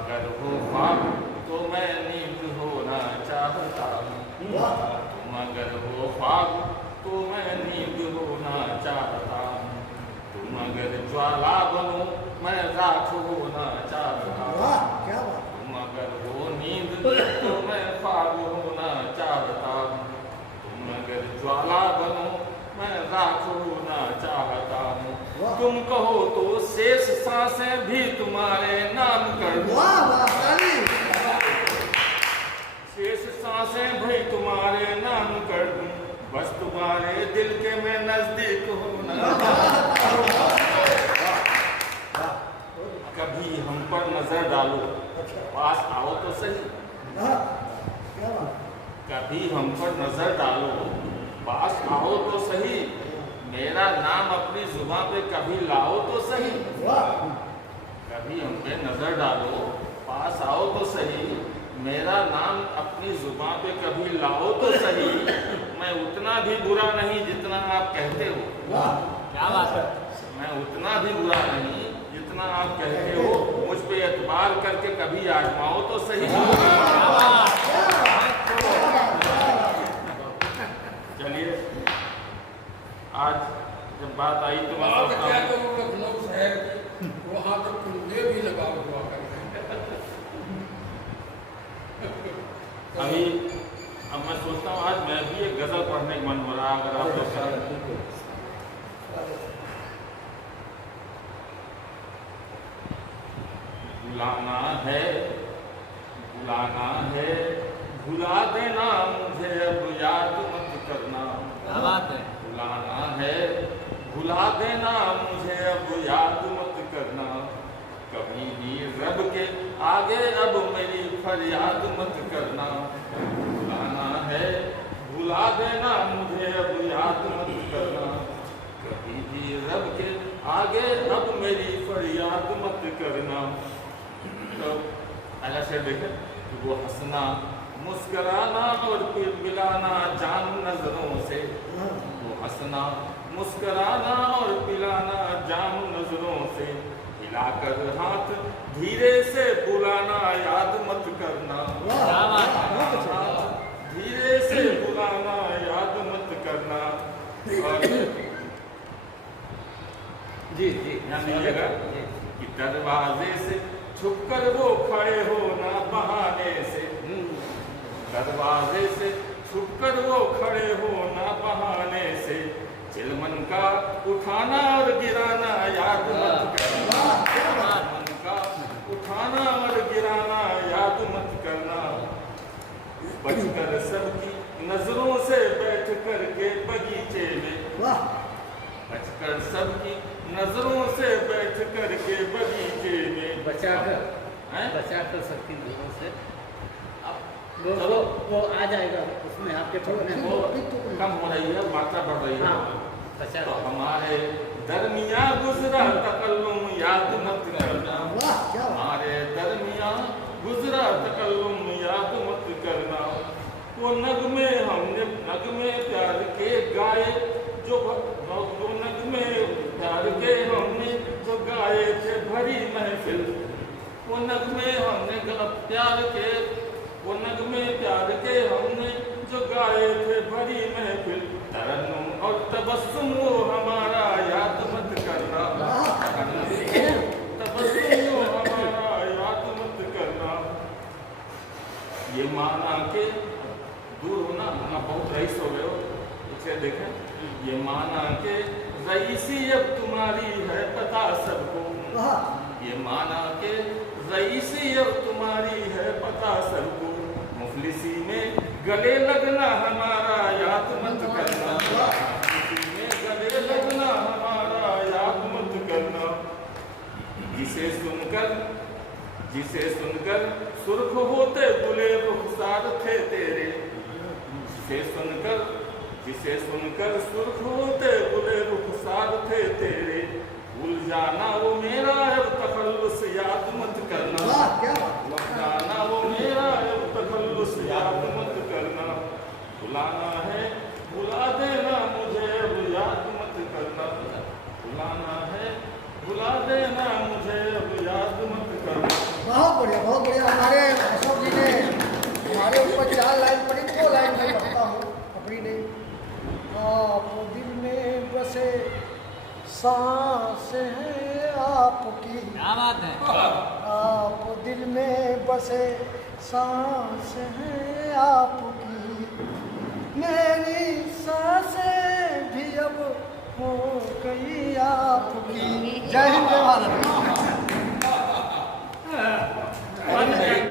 अगर हो ख्वाब तो मैं नींद होना चाहता हूँ। तुम अगर हो ख्वाब तो मैं नींद होना चाहता हूँ। तुम अगर ज्वाला बनो मैं राख होना चाहता हूँ। तुम अगर हो नींद तो मैं ख्वाब होना चाहता हूँ। तुम अगर ज्वाला बनो मैं राख होना चाहता हूँ। तुम कहो तो शेष सांसें भी तुम्हारे नाम कर दूं। शेष सांसें भी तुम्हारे नाम कर दूं। बस तुम्हारे दिल के मैं नजदीक होना चाहता हूं। कभी हम पर नजर डालो, पास आओ तो सही। कभी हम पर नजर डालो, पास आओ तो सही। मेरा नाम अपनी जुबान पे कभी लाओ तो सही। कभी हम पे नजर डालो, पास आओ तो सही। मेरा नाम अपनी जुबान पे कभी लाओ तो सही। मैं उतना भी बुरा नहीं जितना आप कहते हो। क्या बात है। मैं उतना भी बुरा नहीं जितना आप कहते हो। मुझ पे एतबार करके कभी आजमाओ तो सही। चलिए, आज जब बात आई तो मैं क्या करूँ लखनऊ शहर वहाँ तो कुंडे भी लगा हुआ है। अभी अब मैं सोचता हूँ आज मैं भी एक गजल पढ़ने का मन हो रहा अगर आप लोग करें। बुलाना है भुला देना मुझे अब याद मत करना। क्या बात है। बुलाना है भुला देना मुझे अब याद मत करना। कभी भी रब के आगे अब मेरी फरियाद मत करना। बुलाना है भुला देना मुझे अब याद मत करना। कभी भी रब के आगे अब मेरी फरियाद मत करना। तो पहला शेर देखें, वो हंसना मुस्कुराना और फिर मिलाना जान नजरों से। वो हंसना मुस्कुराना और पिलाना जान नजरों से। हिलाकर हाथ धीरे से बुलाना याद मत करना। धीरे से बुलाना याद मत करना। और जी ध्यान दीजिएगा कि दरवाजे से छुपकर वो खड़े हो ना बहाने से। दरवाजे से छुपकर वो खड़े हो ना बहाने से। चिलमन का उठाना और गिराना याद मत करना। चिलमन का उठाना और गिराना याद मत करना। बचकर सबकी नजरों से बैठ कर के बगीचे में। बचकर सबकी नजरों से बैठ कर के बगीचे में। बचाकर सबकी नजरों से। वो आ जाएगा उसमें आपके पढ़ने वो कम हो रही है, मात्रा बढ़ रही है। तो हमारे दरमिया गुजरा तकल्लुम याद मत करना। हमारे दरमिया गुजरा तकल्लुम याद मत करना। वो नगमे हमने नगमे प्यार के गाए जो नगमे प्यार के हमने जो गाए थे भरी महफिल। वो नगमे हमने प्यार के वो नगमे प्यार के हमने जो गाए थे भरी महफिल। तरन्नुम और तबस्सुम वो हमारा याद मत करना। तबस्सुम वो हमारा याद मत करना। ये माना के दूर होना, आप बहुत रईस हो गए हो, इसे देखें। ये माना के रईसी अब तुम्हारी है पता सबको। ये माना के रईसी अब तुम्हारी है पता सबको। मुफलिसी में गले लगना हमारा याद मत करना। मुफलिसी में गले लगना हमारा याद मत करना। जिसे सुनकर सुर्ख होते बुले रुखसार थे तेरे। जिसे सुनकर सुर्ख होते बुले रुखसार थे तेरे। भूल जाना वो मेरा अब तखल्लुस याद मत करना। भूल जाना वो मेरा अब तखल्लुस याद मत करना। बुलाना है बुला देना मुझे अब याद मत करना। बुलाना है बुला देना मुझे अब याद मत करना। बहुत बढ़िया, बहुत पर 4 लाइन पढ़ी, 2 लाइन मैं पढ़ता हूँ, अपनी नहीं। आप दिल में बसे सांस है आपकी, क्या बात है। आप दिल में बसे सांस है आपकी, मेरी सांसें भी अब हो गई आपकी। जय हिंद, जय भारत।